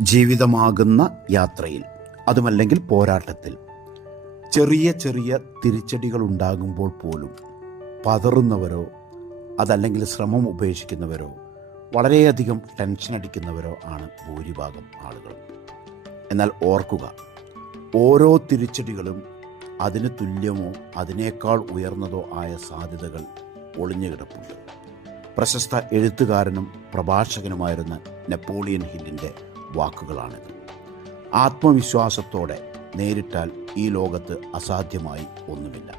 ജീവിതമാകുന്ന യാത്രയിൽ, അതുമല്ലെങ്കിൽ പോരാട്ടത്തിൽ ചെറിയ ചെറിയ തിരിച്ചടികൾ ഉണ്ടാകുമ്പോൾ പോലും പതറുന്നവരോ അതല്ലെങ്കിൽ ശ്രമം ഉപേക്ഷിക്കുന്നവരോ വളരെയധികം ടെൻഷൻ അടിക്കുന്നവരോ ആണ് ഭൂരിഭാഗം ആളുകളും. എന്നാൽ ഓർക്കുക, ഓരോ തിരിച്ചടികളും അതിന് തുല്യമോ അതിനേക്കാൾ ഉയർന്നതോ ആയ സാധ്യതകൾ ഒളിഞ്ഞു കിടപ്പുണ്ട്. പ്രശസ്ത എഴുത്തുകാരനും പ്രഭാഷകനുമായിരുന്ന നെപ്പോളിയൻ ഹില്ലിൻ്റെ വാക്കുകളാണിത്. ആത്മവിശ്വാസത്തോടെ നേരിട്ടാൽ ഈ ലോകത്ത് അസാധ്യമായി ഒന്നുമില്ല.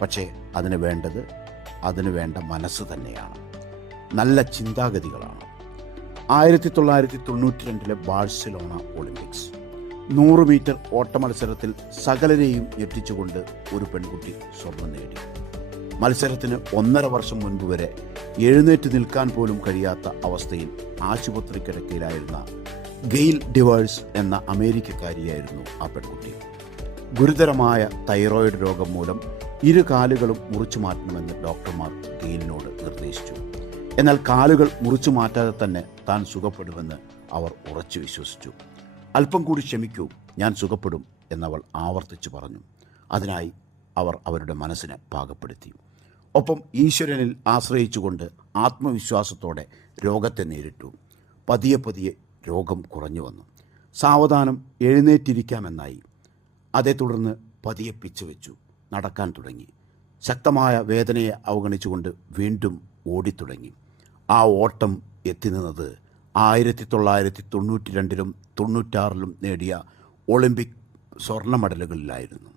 പക്ഷേ അതിനു വേണ്ട മനസ്സ് തന്നെയാണ്, നല്ല ചിന്താഗതികളാണ്. 1992 ബാഴ്സലോണ ഒളിമ്പിക്സ് 100 മീറ്റർ ഓട്ടമത്സരത്തിൽ സകലരെയും ഞെട്ടിച്ചുകൊണ്ട് ഒരു പെൺകുട്ടി സ്വർണം നേടി. മത്സരത്തിന് 1.5 വർഷം മുൻപ് വരെ എഴുന്നേറ്റ് നിൽക്കാൻ പോലും കഴിയാത്ത അവസ്ഥയിൽ ആശുപത്രി കിടക്കയിലായിരുന്ന ഗെയിൽ ഡിവേഴ്സ് എന്ന അമേരിക്കക്കാരിയായിരുന്നു ആ പെൺകുട്ടി. ഗുരുതരമായ തൈറോയിഡ് രോഗം മൂലം 2 കാലുകളും മുറിച്ചു മാറ്റണമെന്ന് ഡോക്ടർമാർ ഗെയിലിനോട് നിർദ്ദേശിച്ചു. എന്നാൽ കാലുകൾ മുറിച്ചു മാറ്റാതെ തന്നെ താൻ സുഖപ്പെടുമെന്ന് അവർ ഉറച്ചു വിശ്വസിച്ചു. അല്പം കൂടി ക്ഷമിക്കൂ, ഞാൻ സുഖപ്പെടും എന്നവൾ ആവർത്തിച്ചു പറഞ്ഞു. അതിനായി അവർ അവരുടെ മനസ്സിനെ പാകപ്പെടുത്തി. ഒപ്പം ഈശ്വരനിൽ ആശ്രയിച്ചുകൊണ്ട് ആത്മവിശ്വാസത്തോടെ രോഗത്തെ നേരിട്ടു. പതിയെ പതിയെ രോഗം കുറഞ്ഞു വന്നു. സാവധാനം എഴുന്നേറ്റിരിക്കാമെന്നായി. അതേ തുടർന്ന് പതിയെ പിച്ചുവെച്ചു നടക്കാൻ തുടങ്ങി. ശക്തമായ വേദനയെ അവഗണിച്ചുകൊണ്ട് വീണ്ടും ഓടിത്തുടങ്ങി. ആ ഓട്ടം എത്തിനിന്നത് 1992 96 നേടിയ ഒളിമ്പിക് സ്വർണ്ണ മെഡലുകളിലായിരുന്നു.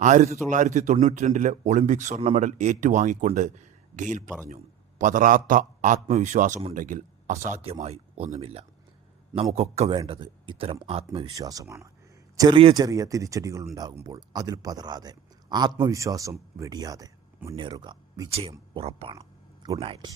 1992 ഒളിമ്പിക് സ്വർണ്ണ മെഡൽ ഏറ്റുവാങ്ങിക്കൊണ്ട് ഗെയിൽ പറഞ്ഞു, പതറാത്ത ആത്മവിശ്വാസമുണ്ടെങ്കിൽ അസാധ്യമായി ഒന്നുമില്ല. നമുക്കൊക്കെ വേണ്ടത് ഇത്തരം ആത്മവിശ്വാസമാണ്. ചെറിയ ചെറിയ തിരിച്ചടികൾ ഉണ്ടാകുമ്പോൾ അതിൽ പതറാതെ, ആത്മവിശ്വാസം വെടിയാതെ മുന്നേറുക. വിജയം ഉറപ്പാണ്. Good night.